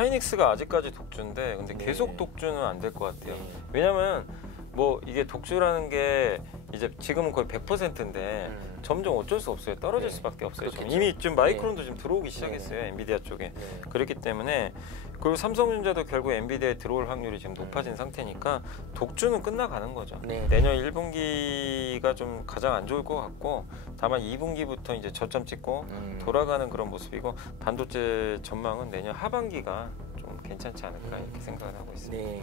하이닉스가 아직까지 독주인데 근데 네. 계속 독주는 안 될 것 같아요. 네. 왜냐면 뭐 이게 독주라는 게 이제 지금은 거의 100%인데 점점 어쩔 수 없어요. 떨어질 네. 수밖에 없어요. 그렇겠죠. 이미 좀 마이크론도 좀 들어오기 시작했어요. 네. 엔비디아 쪽에. 네. 그렇기 때문에 그리고 삼성전자도 결국 엔비디아에 들어올 확률이 지금 높아진 상태니까 독주는 끝나가는 거죠. 네. 내년 1분기가 좀 가장 안 좋을 것 같고 다만 2분기부터 이제 저점 찍고 돌아가는 그런 모습이고 반도체 전망은 내년 하반기가 좀 괜찮지 않을까 이렇게 생각을 하고 있습니다. 네.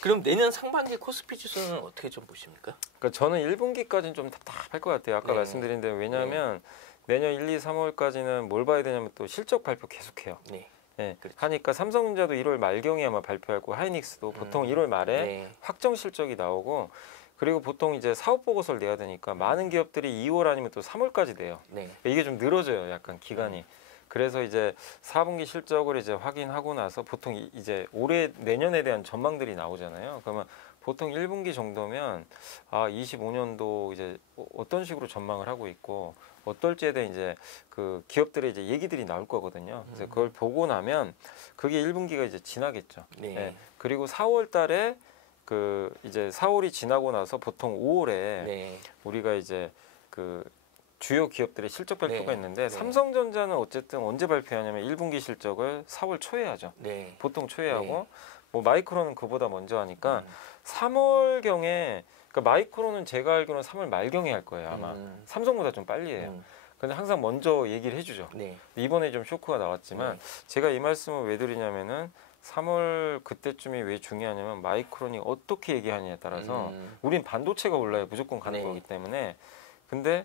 그럼 내년 상반기 코스피 지수는 어떻게 좀 보십니까? 그러니까 저는 1분기까지는 좀 답답할 것 같아요. 아까 네. 말씀드린 대로 왜냐하면 내년 1, 2, 3월까지는 뭘 봐야 되냐면 또 실적 발표 계속해요. 네. 네. 그렇죠. 하니까 삼성전자도 1월 말경에 아마 발표하고 하이닉스도 보통 1월 말에 네. 확정 실적이 나오고 그리고 보통 이제 사업 보고서를 내야 되니까 많은 기업들이 2월 아니면 또 3월까지 내요. 네. 이게 좀 늘어져요, 약간 기간이. 그래서 이제 4분기 실적을 이제 확인하고 나서 보통 이제 올해 내년에 대한 전망들이 나오잖아요. 그러면 보통 1분기 정도면 25년도 이제 어떤 식으로 전망을 하고 있고 어떨지에 대한 이제 그 기업들의 이제 얘기들이 나올 거거든요. 그래서 그걸 보고 나면 그게 1분기가 이제 지나겠죠. 네. 네. 그리고 4월 달에 그 이제 4월이 지나고 나서 보통 5월에 네. 우리가 이제 그 주요 기업들의 실적 발표가 네. 있는데 네. 삼성전자는 어쨌든 언제 발표하냐면 1분기 실적을 4월 초에 하죠. 네. 보통 초에 하고 네. 뭐 마이크론은 그보다 먼저 하니까 3월경에 그러니까 마이크론은 제가 알기로는 3월 말경에 할 거예요 아마. 삼성보다 좀 빨리 해요. 근데 항상 먼저 얘기를 해주죠. 네. 이번에 좀 쇼크가 나왔지만 제가 이 말씀을 왜 드리냐면은 3월 그때쯤이 왜 중요하냐면 마이크론이 어떻게 얘기하느냐에 따라서 우린 반도체가 올라야 무조건 가는 네. 거기 때문에 근데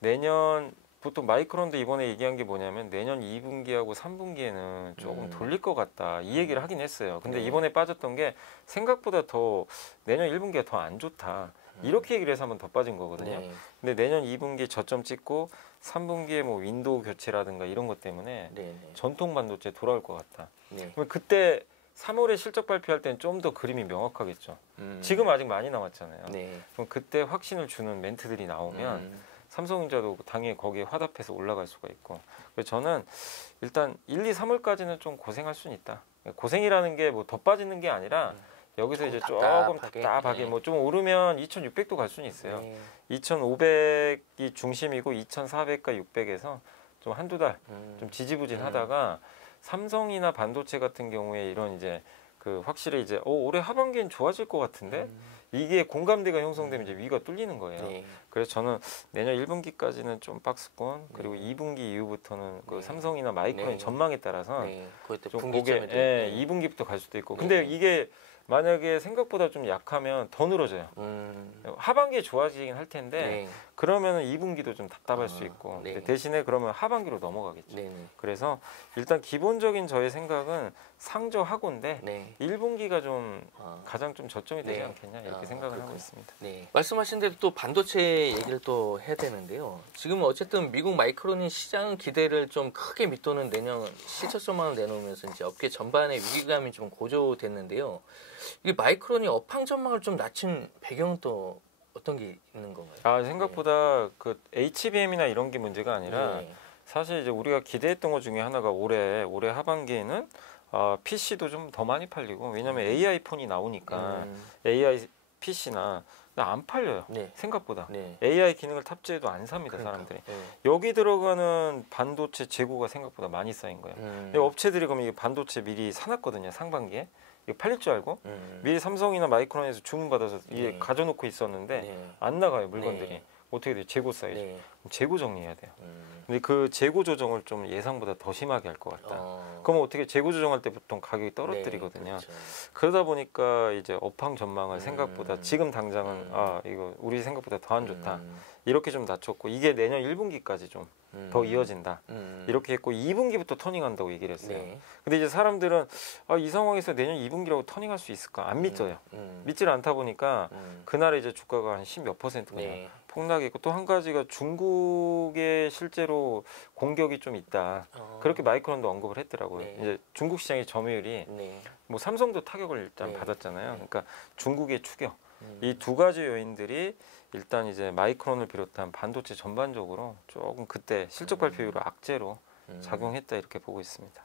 내년 보통 마이크론도 이번에 얘기한 게 뭐냐면 내년 2분기하고 3분기에는 조금 돌릴 것 같다 이 얘기를 하긴 했어요. 근데 네. 이번에 빠졌던 게 생각보다 더 내년 1분기가 더 안 좋다 이렇게 얘기를 해서 한번 더 빠진 거거든요. 네. 근데 내년 2분기 저점 찍고 3분기에 뭐 윈도우 교체라든가 이런 것 때문에 네. 전통 반도체 돌아올 것 같다. 네. 그러면 그때 3월에 실적 발표할 때는 좀 더 그림이 명확하겠죠. 지금 아직 많이 남았잖아요. 네. 그럼 그때 확신을 주는 멘트들이 나오면 삼성전자도 당연히 거기에 화답해서 올라갈 수가 있고 그래서 저는 일단 1, 2, 3월까지는 좀 고생할 수는 있다. 고생이라는 게 뭐 더 빠지는 게 아니라 여기서 이제 조금 답답하게 네. 뭐 좀 오르면 2,600도 갈 수는 있어요. 네. 2,500이 중심이고 2,400과 600에서 좀 한두 달 좀 지지부진하다가 삼성이나 반도체 같은 경우에 이런 이제 그 확실히 이제 올해 하반기엔 좋아질 것 같은데 이게 공감대가 형성되면 이제 위가 뚫리는 거예요. 네. 그래서 저는 내년 1분기까지는 좀 박스권 그리고 2분기 이후부터는 그 삼성이나 마이크론 네. 전망에 따라서 네. 그때 좀 분기점에 그게 네. 2분기부터 갈 수도 있고 근데 이게 만약에 생각보다 좀 약하면 더 늘어져요. 하반기에 좋아지긴 할 텐데 네. 그러면은 2분기도 좀 답답할 수 있고 네. 근데 대신에 그러면 하반기로 넘어가겠죠. 네. 그래서 일단 기본적인 저의 생각은 상저하고인데 네. 1분기가 좀 가장 좀 저점이 되지 네. 않겠냐 이렇게 생각을 하고 있습니다. 네. 말씀하신 대로 또 반도체 얘기를 또 해야 되는데요. 지금 어쨌든 미국 마이크론이 시장 기대를 좀 크게 밑도는 내년 실적 전망을 내놓으면서 이제 업계 전반의 위기감이 좀 고조됐는데요. 이 마이크론이 업황 전망을 좀 낮춘 배경은 또 어떤 게 있는 건가요? 생각보다 그 HBM이나 이런 게 문제가 아니라 사실 이제 우리가 기대했던 것 중에 하나가 올해 하반기에는 PC도 좀 더 많이 팔리고 왜냐하면 AI 폰이 나오니까 AI PC나 안 팔려요. 생각보다 AI 기능을 탑재해도 안 삽니다. 사람들이. 여기 들어가는 반도체 재고가 생각보다 많이 쌓인 거예요. 근데 업체들이 그럼 이 반도체 미리 사놨거든요. 상반기에. 이거 팔릴 줄 알고 미리 삼성이나 마이크론에서 주문받아서 이게 가져놓고 있었는데 안 나가요. 물건들이. 어떻게 돼요? 재고 쌓이죠. 재고 정리해야 돼요. 근데 그 재고 조정을 좀 예상보다 더 심하게 할 것 같다. 그러면 어떻게 재고 조정할 때 보통 가격이 떨어뜨리거든요. 그렇죠. 그러다 보니까 이제 업황 전망을 생각보다 지금 당장은 이거 우리 생각보다 더 안 좋다. 이렇게 좀 낮췄고 이게 내년 1분기까지 좀 더 이어진다. 이렇게 했고 2분기부터 터닝한다고 얘기를 했어요. 근데 이제 사람들은 이 상황에서 내년 2분기라고 터닝할 수 있을까? 안 믿어요. 믿지를 않다 보니까 그날에 이제 주가가 한 10 몇 % 그냥 폭락했고 또 한 가지가 중국에 실제로 공격이 좀 있다. 그렇게 마이크론도 언급을 했더라고요. 이제 중국 시장의 점유율이 뭐 삼성도 타격을 일단 받았잖아요. 그러니까 중국의 추격. 이 두 가지 요인들이 일단 이제 마이크론을 비롯한 반도체 전반적으로 조금 그때 실적 발표 이후로 악재로 작용했다 이렇게 보고 있습니다.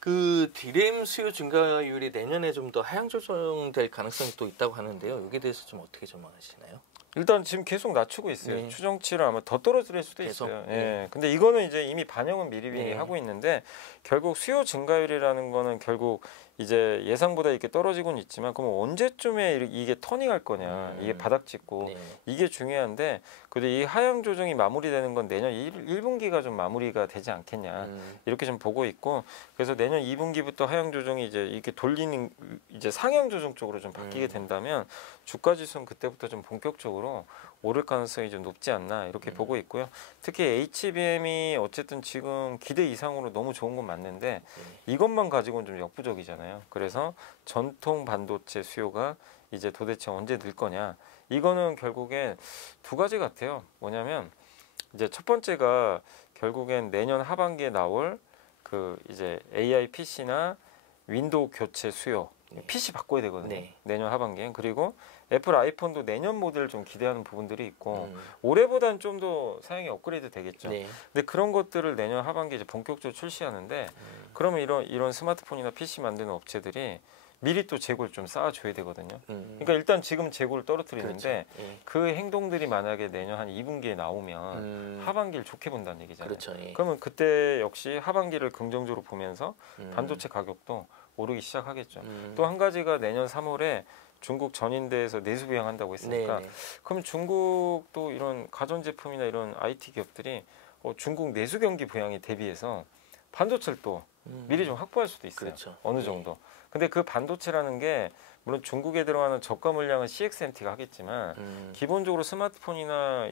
그 디램 수요 증가율이 내년에 좀 더 하향 조정될 가능성이 또 있다고 하는데요. 여기에 대해서 좀 어떻게 전망하시나요? 일단 지금 계속 낮추고 있어요. 네. 추정치를 아마 더 떨어질 수도 계속? 있어요. 네. 예. 근데 이거는 이제 이미 반영은 미리미리 네. 하고 있는데 결국 수요 증가율이라는 거는 결국 이제 예상보다 이렇게 떨어지고는 있지만 그럼 언제쯤에 이게 터닝할 거냐, 이게 바닥 찍고 네. 이게 중요한데 그래도 이 하향 조정이 마무리되는 건 내년 1분기가 좀 마무리가 되지 않겠냐 이렇게 좀 보고 있고 그래서 내년 2분기부터 하향 조정이 이제 이렇게 돌리는 이제 상향 조정 쪽으로 좀 바뀌게 된다면 주가 지수는 그때부터 좀 본격적으로 오를 가능성이 좀 높지 않나 이렇게 보고 있고요. 특히 HBM이 어쨌든 지금 기대 이상으로 너무 좋은 건 맞는데 이것만 가지고는 좀 역부족이잖아요. 그래서 전통 반도체 수요가 이제 도대체 언제 늘 거냐? 이거는 결국엔 두 가지 같아요. 뭐냐면 이제 첫 번째가 결국엔 내년 하반기에 나올 그 이제 AI PC나 윈도우 교체 수요. PC 바꿔야 되거든요. 네. 내년 하반기엔. 그리고 애플 아이폰도 내년 모델 좀 기대하는 부분들이 있고 올해보다는 좀 더 사양이 업그레이드 되겠죠. 네. 근데 그런 것들을 내년 하반기에 이제 본격적으로 출시하는데 그러면 이런 스마트폰이나 PC 만드는 업체들이 미리 또 재고를 좀 쌓아줘야 되거든요. 그러니까 일단 지금 재고를 떨어뜨리는데 그렇죠. 예. 그 행동들이 만약에 내년 한 2분기에 나오면 하반기를 좋게 본다는 얘기잖아요. 그렇죠. 예. 그러면 그때 역시 하반기를 긍정적으로 보면서 반도체 가격도 오르기 시작하겠죠. 또 한 가지가 내년 3월에 중국 전인대에서 내수 부양한다고 했으니까 네네. 그럼 중국도 이런 가전제품이나 이런 IT 기업들이 중국 내수 경기 부양에 대비해서 반도체를 또 미리 좀 확보할 수도 있어요. 그렇죠. 어느 정도. 근데 그 반도체라는 게 물론 중국에 들어가는 저가 물량은 CXMT가 하겠지만 기본적으로 스마트폰이나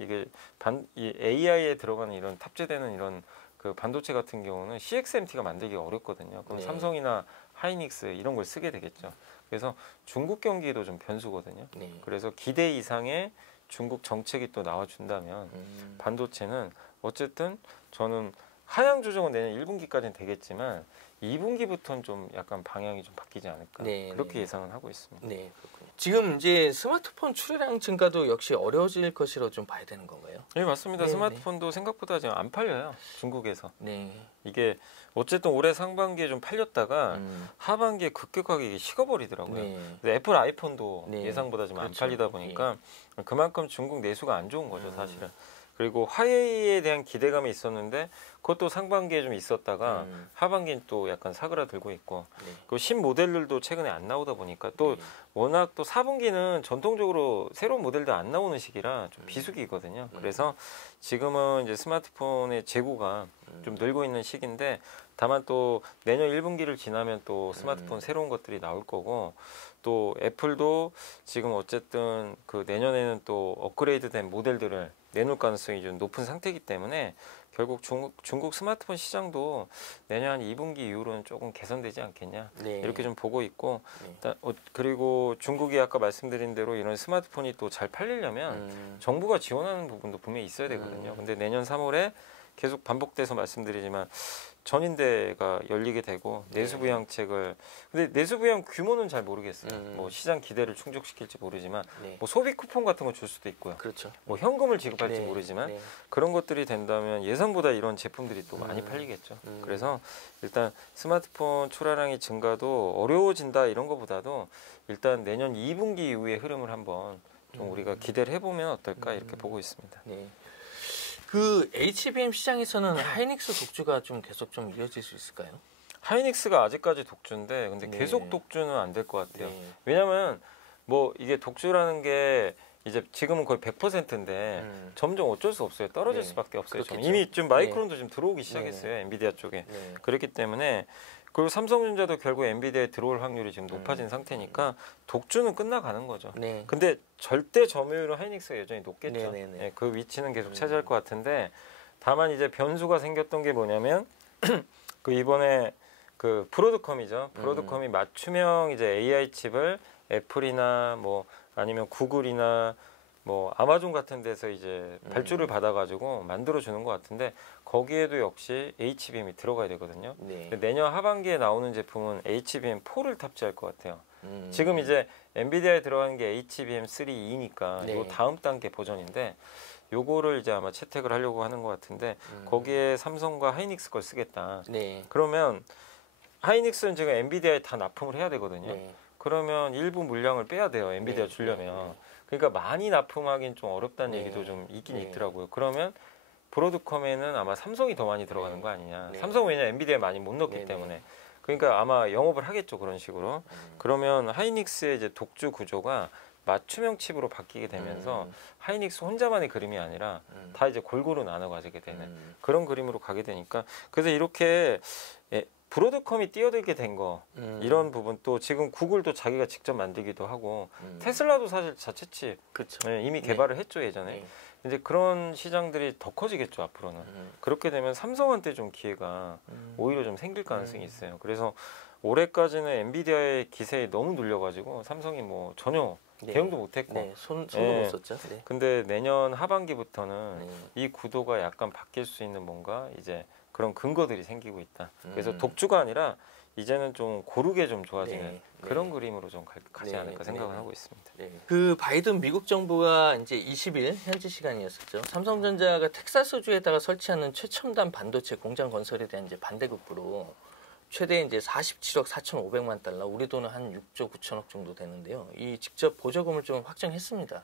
이 AI에 들어가는 이런 탑재되는 이런 그 반도체 같은 경우는 CXMT가 만들기가 어렵거든요. 그럼 네. 삼성이나 하이닉스 이런 걸 쓰게 되겠죠. 그래서 중국 경기도 좀 변수거든요. 네. 그래서 기대 이상의 중국 정책이 또 나와준다면 반도체는 어쨌든 저는 하향 조정은 내년 1분기까지는 되겠지만 2분기부터는 좀 약간 방향이 좀 바뀌지 않을까 네, 그렇게 네. 예상은 하고 있습니다. 네, 그렇군요. 지금 이제 스마트폰 출하량 증가도 역시 어려워질 것이라고 좀 봐야 되는 건가요? 네 맞습니다. 네, 스마트폰도 생각보다 지금 안 팔려요. 중국에서. 네. 이게 어쨌든 올해 상반기에 좀 팔렸다가 하반기에 급격하게 이게 식어버리더라고요. 네. 근데 애플 아이폰도 네. 예상보다 좀 안 그렇죠. 팔리다 보니까 그만큼 중국 내수가 안 좋은 거죠 사실은. 그리고 화웨이에 대한 기대감이 있었는데 그것도 상반기에 좀 있었다가 하반기엔 또 약간 사그라들고 있고 네. 그 신모델들도 최근에 안 나오다 보니까 또 워낙 또 4분기는 전통적으로 새로운 모델도 안 나오는 시기라 좀 비수기거든요. 그래서 지금은 이제 스마트폰의 재고가 좀 늘고 있는 시기인데 다만 또 내년 1분기를 지나면 또 스마트폰 새로운 것들이 나올 거고 또 애플도 지금 어쨌든 그 내년에는 또 업그레이드된 모델들을 내놓을 가능성이 좀 높은 상태이기 때문에 결국 중국 스마트폰 시장도 내년 한 2분기 이후로는 조금 개선되지 않겠냐 네. 이렇게 좀 보고 있고 네. 일단 그리고 중국이 아까 말씀드린 대로 이런 스마트폰이 또 잘 팔리려면 정부가 지원하는 부분도 분명히 있어야 되거든요. 근데 내년 3월에 계속 반복돼서 말씀드리지만 전인대가 열리게 되고 내수부양책을 근데 내수부양 규모는 잘 모르겠어요. 뭐 시장 기대를 충족시킬지 모르지만 네. 뭐 소비 쿠폰 같은 거 줄 수도 있고요. 그렇죠. 뭐 현금을 지급할지 네. 모르지만 네. 그런 것들이 된다면 예상보다 이런 제품들이 또 많이 팔리겠죠. 그래서 일단 스마트폰 출하량이 증가도 어려워진다 이런 것보다도 일단 내년 2분기 이후의 흐름을 한번 좀 우리가 기대를 해보면 어떨까 이렇게 보고 있습니다. 네. 그 HBM 시장에서는 하이닉스 독주가 좀 계속 좀 이어질 수 있을까요? 하이닉스가 아직까지 독주인데 근데 네. 계속 독주는 안 될 것 같아요. 네. 왜냐하면 뭐 이게 독주라는 게 이제 지금은 거의 100%인데 점점 어쩔 수 없어요. 떨어질 네. 수밖에 없어요. 그렇겠죠. 이미 좀 마이크론도 좀 들어오기 시작했어요. 엔비디아 쪽에. 네. 그렇기 때문에 그리고 삼성전자도 결국 엔비디아에 들어올 확률이 지금 높아진 상태니까 독주는 끝나가는 거죠. 네. 근데 절대 점유율은 하이닉스가 여전히 높겠죠. 네네네. 예, 그 위치는 계속 차지할 것 같은데 다만 이제 변수가 생겼던 게 뭐냐면 그 이번에 그 브로드컴이죠. 브로드컴이 맞춤형 이제 AI 칩을 애플이나 뭐 아니면 구글이나 뭐 아마존 같은 데서 이제 발주를 받아가지고 만들어 주는 것 같은데 거기에도 역시 HBM이 들어가야 되거든요. 네. 내년 하반기에 나오는 제품은 HBM4를 탑재할 것 같아요. 음. 지금 이제 엔비디아에 들어가는 게 HBM3E니까 네. 요 다음 단계 버전인데 요거를 이제 아마 채택을 하려고 하는 것 같은데 거기에 삼성과 하이닉스 걸 쓰겠다. 네. 그러면 하이닉스는 지금 엔비디아에 다 납품을 해야 되거든요. 네. 그러면 일부 물량을 빼야 돼요. 엔비디아 네. 주려면. 네. 그러니까 많이 납품하기는 좀 어렵다는 네. 얘기도 좀 있긴 네. 있더라고요. 그러면 브로드컴에는 아마 삼성이 더 많이 들어가는 네. 거 아니냐. 네. 삼성은 왜냐면 엔비디아에 많이 못 넣기 네. 때문에. 그러니까 아마 영업을 하겠죠. 그런 식으로. 그러면 하이닉스의 이제 독주 구조가 맞춤형 칩으로 바뀌게 되면서 하이닉스 혼자만의 그림이 아니라 다 이제 골고루 나눠 가지게 되는 그런 그림으로 가게 되니까 그래서 이렇게 브로드컴이 뛰어들게 된 거 이런 부분 또 지금 구글도 자기가 직접 만들기도 하고 테슬라도 사실 자체 칩 그렇죠. 이미 개발을 했죠 예전에. 네. 이제 그런 시장들이 더 커지겠죠 앞으로는. 그렇게 되면 삼성한테 좀 기회가 오히려 좀 생길 가능성이 있어요. 그래서 올해까지는 엔비디아의 기세에 너무 눌려가지고 삼성이 뭐 전혀 네. 대응도 못했고. 네. 손도 네. 못 썼죠. 네. 근데 내년 하반기부터는 네. 이 구도가 약간 바뀔 수 있는 뭔가 이제 그런 근거들이 생기고 있다. 그래서 음. 독주가 아니라 이제는 좀 고르게 좀 좋아지는 네. 그런 그림으로 좀 가지 네. 않을까 생각을 네. 하고 있습니다. 네. 그 바이든 미국 정부가 이제 20일 현지 시간이었었죠. 삼성전자가 텍사스주에다가 설치하는 최첨단 반도체 공장 건설에 대한 이제 반대 급부로 최대 이제 47억 4,500만 달러, 우리 돈은 한 6조 9천억 정도 되는데요. 이 직접 보조금을 좀 확정했습니다.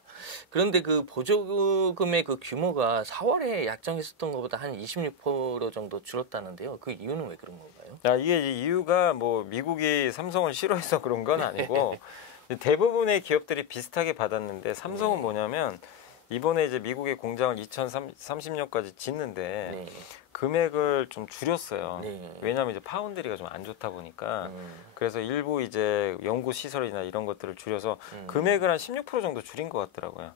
그런데 그 보조금의 그 규모가 4월에 약정했었던 것보다 한 26% 정도 줄었다는데요. 그 이유는 왜 그런 건가요? 야, 이게 이유가 뭐 미국이 삼성을 싫어해서 그런 건 아니고 대부분의 기업들이 비슷하게 받았는데 삼성은 네. 뭐냐면 이번에 이제 미국의 공장을 2030년까지 짓는데 네. 금액을 좀 줄였어요. 네. 왜냐하면 이제 파운드리가 좀 안 좋다 보니까 그래서 일부 이제 연구 시설이나 이런 것들을 줄여서 금액을 한 16% 정도 줄인 것 같더라고요.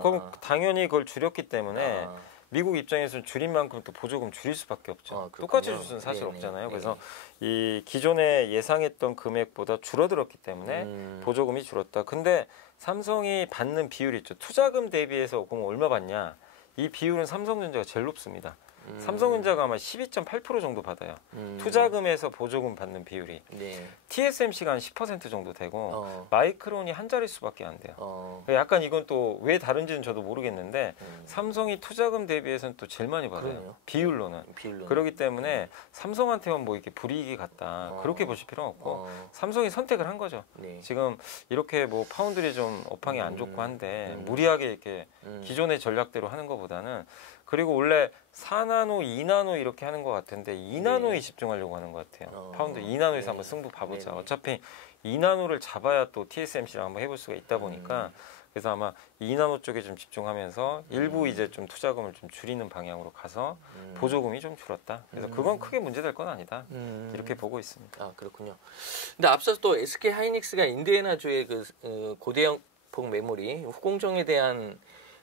그럼 당연히 그걸 줄였기 때문에 미국 입장에서는 줄인 만큼 또 보조금 줄일 수밖에 없죠. 똑같이 줄 수는 사실 네네. 없잖아요. 네네. 그래서 이 기존에 예상했던 금액보다 줄어들었기 때문에 보조금이 줄었다. 근데 삼성이 받는 비율이 있죠. 투자금 대비해서 그럼 얼마 받냐? 이 비율은 삼성전자가 제일 높습니다. 삼성전자가 아마 12.8% 정도 받아요. 투자금에서 보조금 받는 비율이. 네. TSMC가 한 10% 정도 되고 마이크론이 한 자릿수밖에 안 돼요. 약간 이건 또 왜 다른지는 저도 모르겠는데 삼성이 투자금 대비해서는 또 제일 많이 받아요. 그러네요. 비율로는. 그렇기 때문에 삼성한테만 뭐 이렇게 불이익이 갔다. 그렇게 보실 필요는 없고 삼성이 선택을 한 거죠. 네. 지금 이렇게 뭐 파운드리 좀 업황이 안 좋고 한데 무리하게 이렇게 기존의 전략대로 하는 것보다는 그리고 원래 4나노, 2나노 이렇게 하는 것 같은데 2나노에 집중하려고 하는 것 같아요. 파운드 2나노에서 한번 승부 봐보자. 네네. 어차피 2나노를 잡아야 또 TSMC랑 한번 해볼 수가 있다 보니까 그래서 아마 2나노 쪽에 좀 집중하면서 일부 이제 좀 투자금을 좀 줄이는 방향으로 가서 보조금이 좀 줄었다. 그래서 그건 크게 문제될 건 아니다. 이렇게 보고 있습니다. 아, 그렇군요. 근데 앞서서 또 SK 하이닉스가 인디애나주의 그 고대역폭 메모리 후공정에 대한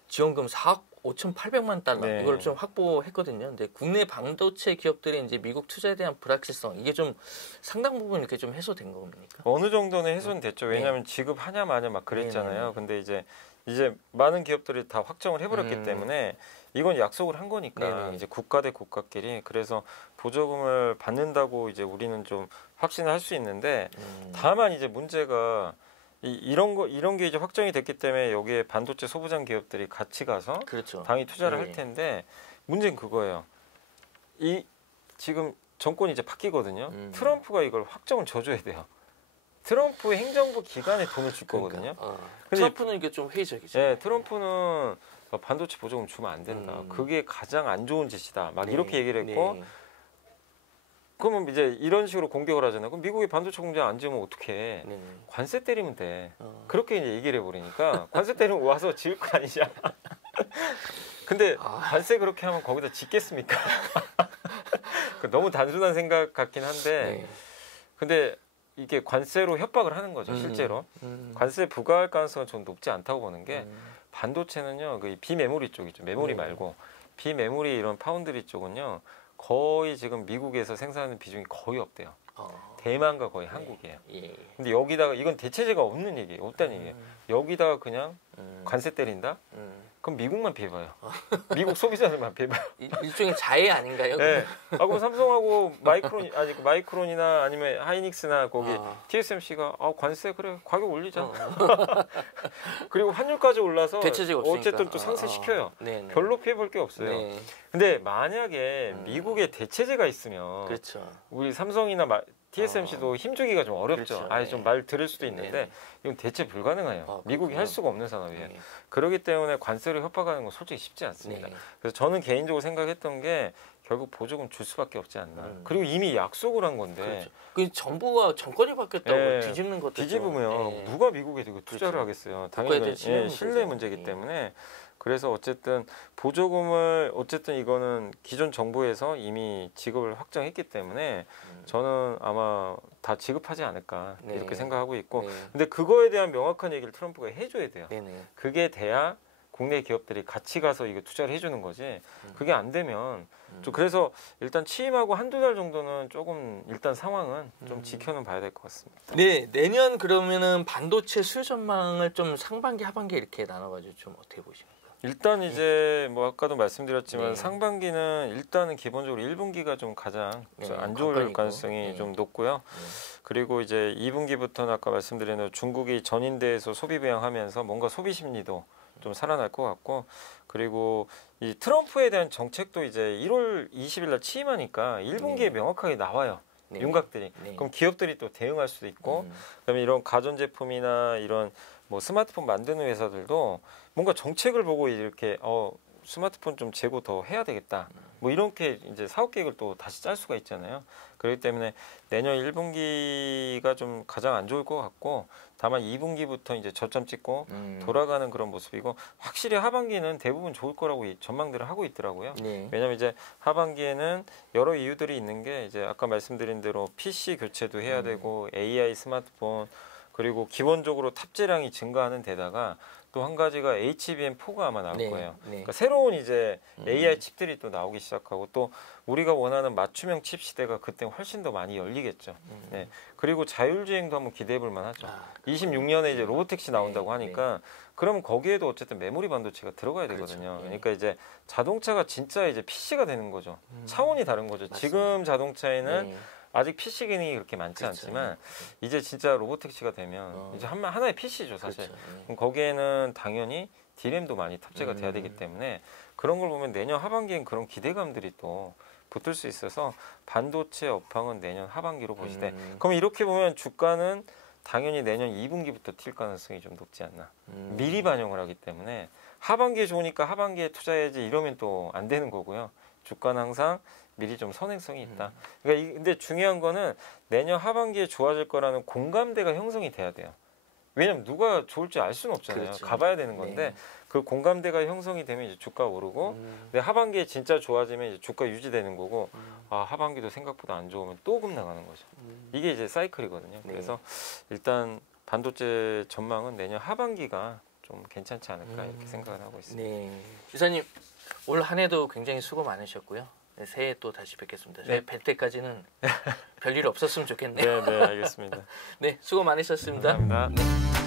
지원금 4억 5,800만 달러 네. 이걸 좀 확보했거든요. 근데 국내 반도체 기업들의 이제 미국 투자에 대한 불확실성 이게 좀 상당 부분 이렇게 좀 해소된 겁니까? 어느 정도는 해소는 됐죠. 왜냐하면 지급하냐 마냐 막 그랬잖아요. 근데 이제 많은 기업들이 다 확정을 해버렸기 때문에 이건 약속을 한 거니까 네네. 이제 국가 대 국가끼리 그래서 보조금을 받는다고 이제 우리는 좀 확신을 할 수 있는데 다만 이제 문제가 이런 게 이제 확정이 됐기 때문에 여기에 반도체 소부장 기업들이 같이 가서 그렇죠. 당연히 투자를 네. 할 텐데 문제는 그거예요. 지금 정권이 이제 바뀌거든요. 트럼프가 이걸 확정을 줘줘야 돼요. 트럼프 행정부 기관에 돈을 줄 거거든요. 근데 트럼프는 이게 좀 회의적이죠. 네, 트럼프는 반도체 보조금 주면 안 된다. 그게 가장 안 좋은 짓이다. 막 네. 이렇게 얘기를 했고 네. 그러면 이제 이런 식으로 공격을 하잖아요. 그럼 미국이 반도체 공장 안 지으면 어떻게 해? 네. 관세 때리면 돼. 그렇게 이제 얘기를 해버리니까 관세 때리면 와서 지을 거 아니냐. 근데 관세 그렇게 하면 거기다 짓겠습니까? 너무 단순한 생각 같긴 한데 네. 근데 이게 관세로 협박을 하는 거죠. 실제로. 관세 부과할 가능성은 좀 높지 않다고 보는 게 반도체는요. 그 비메모리 쪽이죠. 메모리 말고 비메모리 이런 파운드리 쪽은요. 거의 지금 미국에서 생산하는 비중이 거의 없대요. 대만과 거의 한국이에요. 예. 근데 여기다가 이건 대체제가 없는 얘기예요. 없다는 얘기예요. 여기다가 그냥 관세 때린다? 그럼 미국만 피해봐요. 미국 소비자들만 피해봐요. 일종의 자해 아닌가요? 네. 그럼 삼성하고 마이크론이나 아니면 하이닉스나 거기 TSMC가 관세 그래 가격 올리자. 그리고 환율까지 올라서 대체제가 없으니까. 어쨌든 또 상쇄시켜요. 네, 네. 별로 피해볼 게 없어요. 네. 근데 만약에 미국에 대체제가 있으면 그렇죠. 우리 삼성이나 TSMC도 힘주기가 좀 어렵죠. 그렇죠. 아예 좀 말 들을 수도 있는데 네네. 이건 대체 불가능해요. 미국이 그렇군요. 할 수가 없는 산업이에요. 네. 그렇기 때문에 관세를 협박하는 건 솔직히 쉽지 않습니다. 네. 그래서 저는 개인적으로 생각했던 게 결국 보조금 줄 수밖에 없지 않나. 그리고 이미 약속을 한 건데 그렇죠. 그 정부가 정권이 바뀌었다고 네. 뒤집는 것도 뒤집으면 좀, 누가 미국에 이거 투자를 그렇죠. 하겠어요. 국가에 당연히 대한 신뢰 신뢰 문제죠. 문제이기 예. 때문에 그래서 어쨌든 보조금을 어쨌든 이거는 기존 정부에서 이미 지급을 확정했기 때문에 저는 아마 다 지급하지 않을까 네. 이렇게 생각하고 있고 네. 근데 그거에 대한 명확한 얘기를 트럼프가 해줘야 돼요. 네네. 그게 돼야 국내 기업들이 같이 가서 이거 투자를 해주는 거지. 그게 안 되면 좀 그래서 일단 취임하고 한두 달 정도는 조금 일단 상황은 좀 지켜는 봐야 될 것 같습니다. 네, 내년 그러면은 반도체 수요 전망을 좀 상반기, 하반기 이렇게 나눠가지고 좀 어떻게 보십니까? 일단 이제 뭐 아까도 말씀드렸지만 네. 상반기는 일단은 기본적으로 1분기가 좀 가장 네, 안 좋을 관건이고. 가능성이 네. 좀 높고요. 그리고 이제 2분기부터는 아까 말씀드린 대로 중국이 전인대에서 소비 부양하면서 뭔가 소비 심리도 좀 살아날 것 같고 그리고 이 트럼프에 대한 정책도 이제 1월 20일 날 취임하니까 1분기에 네. 명확하게 나와요. 네. 윤곽들이. 네. 그럼 기업들이 또 대응할 수도 있고 그다음에 이런 가전제품이나 이런 뭐 스마트폰 만드는 회사들도 뭔가 정책을 보고 이렇게 스마트폰 좀 재고 더 해야 되겠다. 뭐 이렇게 이제 사업 계획을 또 다시 짤 수가 있잖아요. 그렇기 때문에 내년 1분기가 좀 가장 안 좋을 것 같고 다만 2분기부터 이제 저점 찍고 돌아가는 그런 모습이고 확실히 하반기는 대부분 좋을 거라고 전망들을 하고 있더라고요. 네. 왜냐하면 이제 하반기에는 여러 이유들이 있는 게 이제 아까 말씀드린 대로 PC 교체도 해야 되고 AI 스마트폰 그리고 기본적으로 탑재량이 증가하는 데다가 또 한 가지가 HBM4가 아마 나올 네. 거예요. 네. 그러니까 새로운 이제 AI 칩들이 또 나오기 시작하고 또 우리가 원하는 맞춤형 칩 시대가 그때 훨씬 더 많이 열리겠죠. 네. 그리고 자율주행도 한번 기대해 볼 만하죠. 26년에 이제 로보택시 나온다고 하니까 그러면 거기에도 어쨌든 메모리 반도체가 들어가야 되거든요. 그렇죠. 네. 그러니까 이제 자동차가 진짜 이제 PC가 되는 거죠. 차원이 다른 거죠. 맞습니다. 지금 자동차에는 네. 아직 PC 기능이 그렇게 많지 그렇죠. 않지만 이제 진짜 로보택시가 되면 이제 하나의 PC죠 사실. 그렇죠. 네. 그럼 거기에는 당연히 D램도 많이 탑재가 돼야 되기 때문에 그런 걸 보면 내년 하반기엔 그런 기대감들이 또 붙을 수 있어서 반도체 업황은 내년 하반기로 보시되 그럼 이렇게 보면 주가는 당연히 내년 2분기부터 튈 가능성이 좀 높지 않나. 미리 반영을 하기 때문에 하반기에 좋으니까 하반기에 투자해야지 이러면 또 안 되는 거고요. 주가는 항상 미리 좀 선행성이 있다. 그러니까 근데 중요한 거는 내년 하반기에 좋아질 거라는 공감대가 형성이 돼야 돼요. 왜냐면 누가 좋을지 알 수는 없잖아요. 그렇죠. 가봐야 되는 건데 네. 그 공감대가 형성이 되면 이제 주가 오르고 근데 하반기에 진짜 좋아지면 이제 주가 유지되는 거고 하반기도 생각보다 안 좋으면 또 급락하는 거죠. 이게 이제 사이클이거든요. 네. 그래서 일단 반도체 전망은 내년 하반기가 좀 괜찮지 않을까 이렇게 생각을 하고 있습니다. 네. 이사님 올 한 해도 굉장히 수고 많으셨고요. 네, 새해 또 다시 뵙겠습니다. 네. 뵐 때까지는 별일 없었으면 좋겠네요. 네, 알겠습니다. 네, 수고 많으셨습니다. 감사합니다. 네.